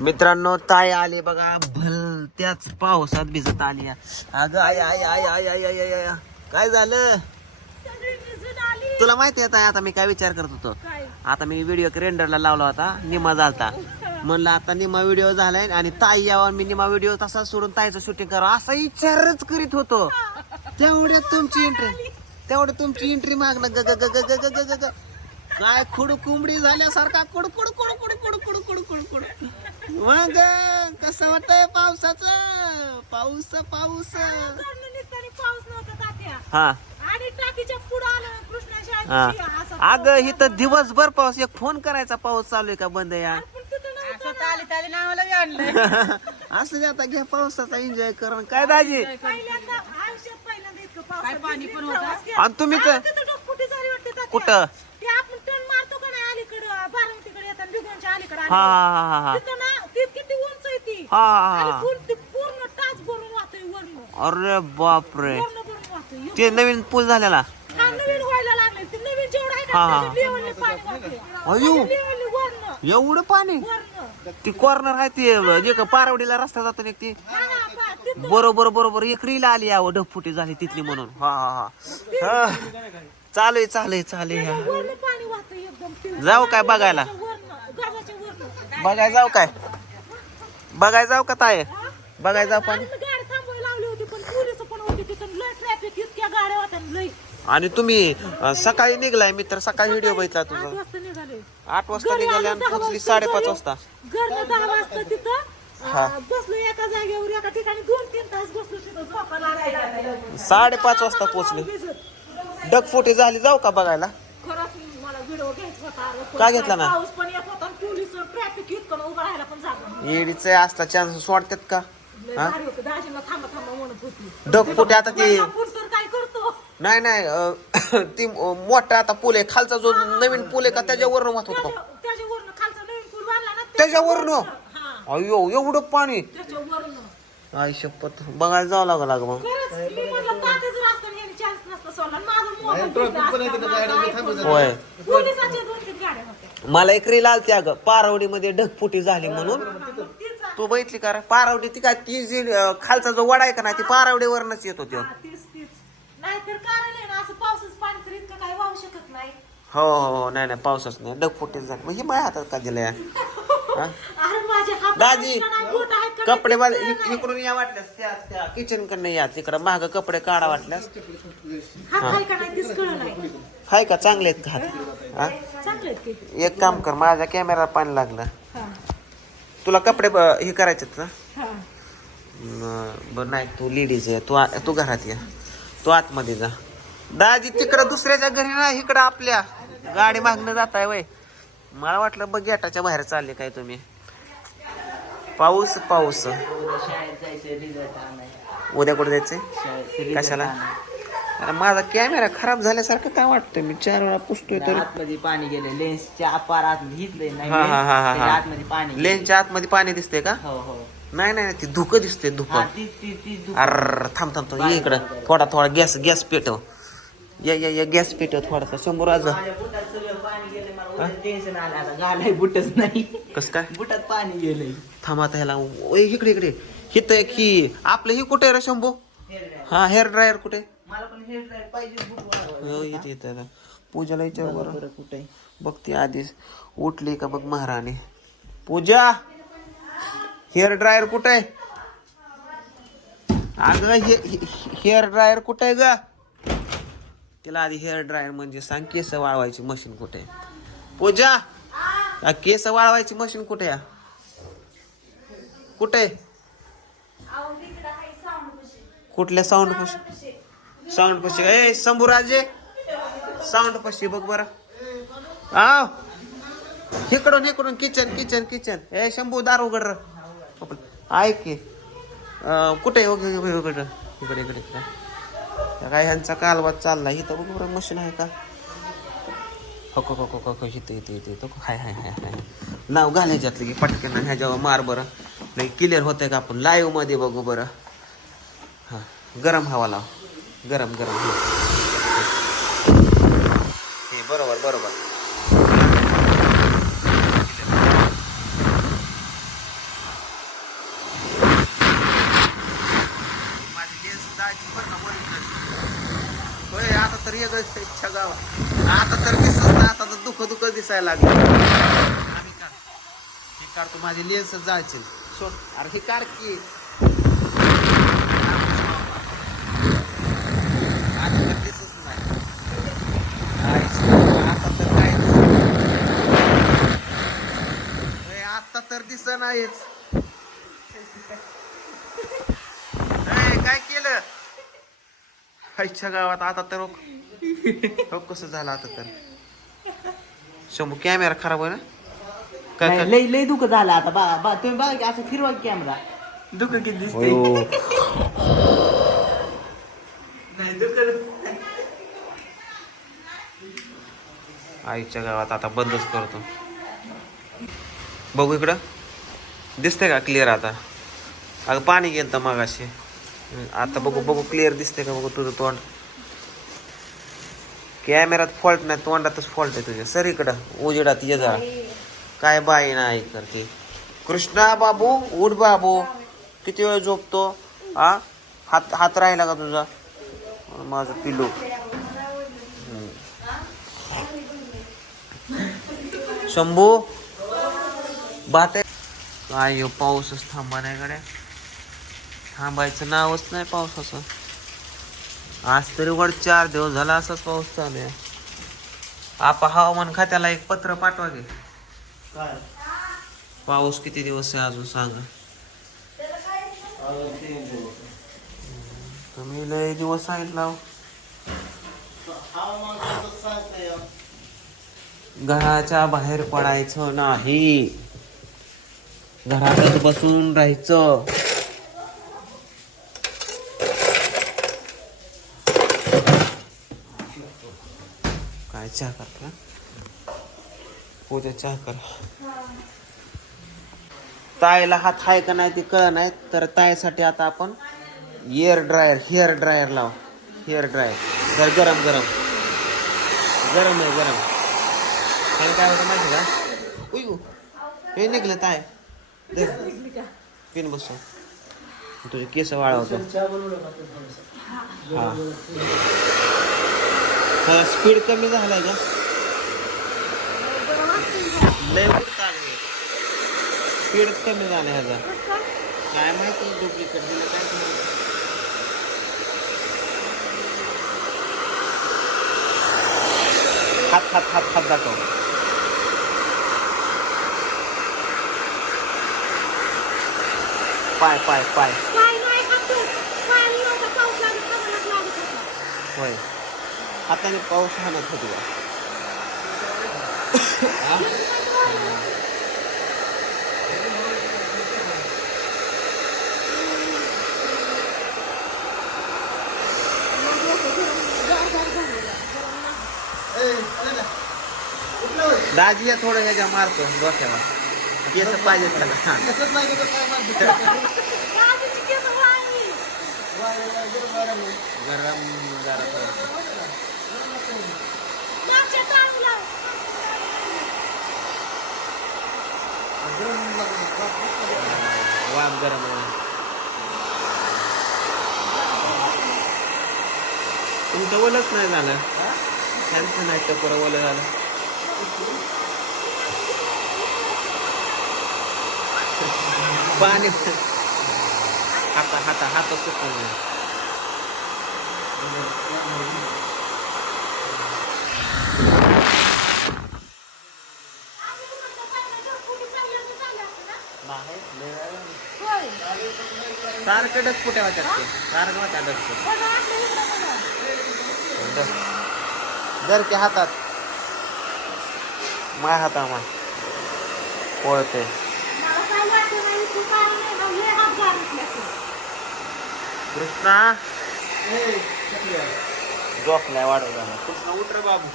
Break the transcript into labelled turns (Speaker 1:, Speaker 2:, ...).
Speaker 1: मित्रांनो ताई आली बघा. भल त्याच पावसात भिजत आली अगं आई आई आई आई आई आई आई आई. काय झालं? तुला माहिती आहे ताई, आता मी काय विचार करत होतो? आता मी व्हिडिओ रेंडरला लावला होता निमा झालता. म्हणलं आता निमा व्हिडिओ झालाय आणि ताई यावर मी निमा व्हिडिओ तसा सोडून ताईचं शूटिंग करा असा विचारच करीत होतो. तेवढ्यात तुमची एंट्री तेवढ्यात तुमची एंट्री मागणं ग ग ग ग ग ग ग ग ग. काय खुड कुंबडी झाल्यासारखा कुड कुड कुड कुड कुड कुड कुड कुड कुड मग कसं वाटतंय पावसाचं? पाऊस पाऊस.
Speaker 2: पाऊस नव्हता तात्या
Speaker 1: हा.
Speaker 2: आणि टाकीच्या पुढं आलं कृष्णाच्या
Speaker 1: हा. अगं इथं दिवसभर पाऊस. एक फोन करायचा पाऊस चालू आहे का बंद या? असं दे आता घ्या पावसाचा एन्जॉय करून काय दाजी?
Speaker 2: पहिल्यांदा आयुष्यात पहिल्यांदा इतकं भिगवणच्या अलीकडे
Speaker 1: हा
Speaker 2: आलीकडं.
Speaker 1: हा हा हा.
Speaker 2: तिथं ना ती किती उंच आहे ती.
Speaker 1: हा
Speaker 2: आणि
Speaker 1: हा.
Speaker 2: पूर्ण ती पूर्ण टाच भरून वाहतोय वर्ण
Speaker 1: अरे बापरे.
Speaker 2: वर्ण भरून वाहतोय
Speaker 1: ते नवीन पूल झालेला.
Speaker 2: हा नवीन व्हायला लागले ते नवीन जेवढं आहे
Speaker 1: हा,
Speaker 2: का
Speaker 1: हा.
Speaker 2: त्याच्या लेवलने पाणी वाहतोय.
Speaker 1: अयो.
Speaker 2: त्याच्या लेवलने वर्ण
Speaker 1: एवढं पाणी?
Speaker 2: वर्ण
Speaker 1: ती कॉर्नर आहे ते जे का पारवडीला रस्ता जातो ना ती.
Speaker 2: हा, हा, पहा, तिथं.
Speaker 1: बरोबर बरोबर. इकडीला आली यावं ढगफुटी झाली तिथली म्हणून. हा हा हा. हा. चालू आहे चालू आहे चालू आहे
Speaker 2: वर्ण पाणी वाहतंय एकदम. ते.
Speaker 1: जाऊ काय बघायला. बघाय जाऊ काय? बघाय जाऊ का ताय बघाय जाऊ पाणी. आणि तुम्ही अं, सकाळी निघलाय मी तर सकाळी व्हिडिओ बघितला तुझा. आठ वाजता निघाले. आणि
Speaker 2: वाजता
Speaker 1: साडेपाच. वाजता.
Speaker 2: घरनं दहा वाजता तिथं
Speaker 1: हा.
Speaker 2: अं, बसलो एका जागेवर एका ठिकाणी दोन तीन तास बसलो तिथं. झोपायला लागलं.
Speaker 1: साडेपाच वाजता
Speaker 2: भिजत.
Speaker 1: डगफुटी झाली जाऊ का बघायला?
Speaker 2: खरंच मला व्हिडिओ घ्यायचा होता. अरे, पण
Speaker 1: काय घेतला ना?
Speaker 2: पाऊस पण
Speaker 1: येडीचे असता चान्स वाटतात का? हा?
Speaker 2: डग
Speaker 1: कुठे आता ते? नाही नाही ती मोठा आता पूल आहे. खालचा जो नवीन पूल आहे का त्याच्यावरनं मत होतो
Speaker 2: त्याच्यावर
Speaker 1: अयो एवढं पाणी. आई बघायला जावं लागलं अगं मग होय. मला एक रील आलती अगं पारवडीमध्ये ढगफुटी झाली म्हणून. तू बघितली का रे? पारवडी ती काय ती जी अं, खालचा जो वडा आहे का नाही ती पारवडीवरनच येत होती.
Speaker 2: हा, तीच तीच. नाहीतर कारण आहे ना असं पावसाच पाणी तर इतकं काही वाहू शकत नाही.
Speaker 1: हो हो हो नाही नाही पावसाच नाही. ढगफुटी झाली. मग ही माझ्या हातात का दिलं या हा?
Speaker 2: अरे
Speaker 1: दाजी
Speaker 2: बोटं आहेत का
Speaker 1: कपडे बाज- इक-. इकडून या वाटल्यास त्या त्या किचन कडनं या तिकडं माग कपडे काढा वाटल्यास.
Speaker 2: हात आहे का नाही तेच कळलं नाही.
Speaker 1: हाय का चांगले आहेत हात? हा?
Speaker 2: चांगले आहेत की
Speaker 1: एक काम कर माझ्या कॅमेरा पाणी लागलं.
Speaker 2: हा.
Speaker 1: तुला कपडे ब- हे करायचे ना?
Speaker 2: हा.
Speaker 1: न- बरं नाही तू लेडीज आहे तू आ- तू घरात या. तू आतमध्ये जा. दाजी तिकडं दुसऱ्याच्या घरी ना इकडं आपल्या. गाडी मागणं जात आहे वय. मला वाटलं बघ गेटाच्या बाहेर चालले काय तुम्ही. पाऊस पाऊस.
Speaker 3: शाळेत जायचं रिझल्ट आणाय
Speaker 1: उद्या कुठे जायचंय?
Speaker 3: शाळेत
Speaker 1: कशाला? अरे माझा कॅमेरा खराब झाल्यासारखं काय वाटतं मी चार वेळा पुसतोय तरी.
Speaker 3: आतमध्ये पाणी गेले लेन्सच्या आपार आत हिथले नाही
Speaker 1: हा, हा, हा, हा,
Speaker 3: त्याच्या
Speaker 1: हा.
Speaker 3: आतमध्ये पाणी.
Speaker 1: लेनच्या आतमध्ये पाणी दिसते का?
Speaker 3: हो हो.
Speaker 1: नाही नाही नाही, ती धुकं दिसते धुकं.
Speaker 3: ती ती ती दु-
Speaker 1: अर थांब थांब थांब. ये इकडं. थोडा थोडा गॅस गॅस पेटव. या या या गॅस पेटव थोडासा. शंभर आज
Speaker 3: माझ्या बुटात सगळं पाणी गेलं मला टेन्शन आलं. आता घालाय बुटच नाही.
Speaker 1: कस काय?
Speaker 3: बुटात पाणी गेलंय.
Speaker 1: थांब आता ह्याला. ओय इकडे इकडे. हित एक ही आपलं ही कुठे आहे रे शंभू? हा हेअर ड्रायर कुठे?
Speaker 3: मला पण हेअर ड्रायर पाहिजे बुट
Speaker 1: हो. पूजाला विचार बरं.
Speaker 3: कुठे
Speaker 1: बघते आधीच उठली का बघ महाराणी. पूजा! हेअर ड्रायर कुठे आहे? अगं हे हेअर ड्रायर कुठे आहे ग? तिला आधी हेअर ड्रायर म्हणजे सांग केस वाळवायची मशीन कुठे आहे? पूजा! आ, केस वाळवायची मशीन कुठे आहे? कुठे? आहे? कुठल्या साऊंड पशी साऊंड पशी ए शंभूराजे. साऊंड पशी बघ बरं. आव. इकडून इकडून किचन किचन किचन ए शंभू दार उघड र. ऐक की. कुठे उघड इकडे इकडे इकडे. काय ह्यांचा कालवाद चालला इथं बघ बरं मशीन आहे का? हको हको हको इथं इथं इथं इथं. हाय हाय हाय हाय. नाव घालायच्यातलं की पटकन ह्याच्यावर मार बरं. नाही क्लिअर होतंय का आपण? लाईव्हमध्ये बघू बरं. हां गरम हवा लाव. गरम गरम. हे. बरोबर बरोबर. माझी लेन्स पण होय आता तर एकच इच्छा आता तर दिसत आता तर दुःख दुःख दिसायला लागलं. आम्ही काढतो काढतो माझी लेन्स जायचे. सोड. अरे हे कार की. तर दिसत नाहीच. ए, काय केलं? आईच्या गावात आता तर हो हो, कसं झालं आता तर? शंभू कॅमेरा खराब आहे ना काय
Speaker 3: लय लय दुःख झालं आता. बा बा तुम्ही बघा की असं फिरवा कॅमेरा दुःख किती दिसते. नाही दुःख
Speaker 1: आईच्या गावात आता बंदच करतो. बघू इकडं. दिसते का क्लिअर आता? अगं पाणी गेलं तर मागाशी. आता बघू बघू क्लिअर दिसते का बघू तुझं तोंड. कॅमेरात फॉल्ट नाही तोंडातच फॉल्ट आहे तुझ्या सर इकडं उजेडात ये जा काय बाई नाही करते. कृष्णा बाबू उठ बाबू. किती वेळ झोपतो? हा हात हात राहिला का तुझा? माझं पिलू शंभू? बात. आहे काय पाऊसच थांबा नाही गड्या. थांबायचं नावच नाही पावसाचं. आज तरी वर चार दिवस झाला असाच पाऊस चालू आहे. आपा हवामान खात्याला एक पत्र पाठवा घे
Speaker 3: काय?
Speaker 1: पाऊस किती दिवस आहे अजून सांगा. तुम्ही लय दिवस सांगितला. घराच्या बाहेर पडायचं नाही. घरातच बसून राहायचं. काय चहा करता? पूजा चहा करा. ताईला हात आहे का नाही ते कळ नाही तर ताईसाठी आता आपण एअर ड्रायर हेअर ड्रायर लाव. हेअर ड्रायर जर गरम गरम. गरम आहे गरम. त्याने काय होतं माहिती का? उयू हे निघलं ताय पिन बसव. तुझे केस वाळवतो हा. स्पीड कमी झालाय का? लय उडता स्पीड कमी झाला ह्याचा. काय माहिती डुप्लिकेट दिलं काय हात हात हात हात दाखव. पाय पाय पाय होय हाताने पाऊस हाणत होती का दाजी थोडं ह्याच्या मारतो डोक्याला केस पाहिजे त्याला. गरम जरा. वाफ गरम आहे. तुमचं ओलच नाही झालं त्यांचं नाही टपर ओलं झालं पाणी. हाता हाता हात सुकून नाही
Speaker 2: आधी कुणाचं चांगलं घर कुणी चांगलं तर चांगलं असतं ना?
Speaker 1: नाही
Speaker 2: होय.
Speaker 1: सारखं डग कुठे वाटत ते सारखं
Speaker 2: बघा.
Speaker 1: जर की हातात. माय हाता मा पळते
Speaker 2: तू काय नाही, नसेल.
Speaker 1: कृष्णा झोपलाय वाढव कृष्णा उठ रे बाबू.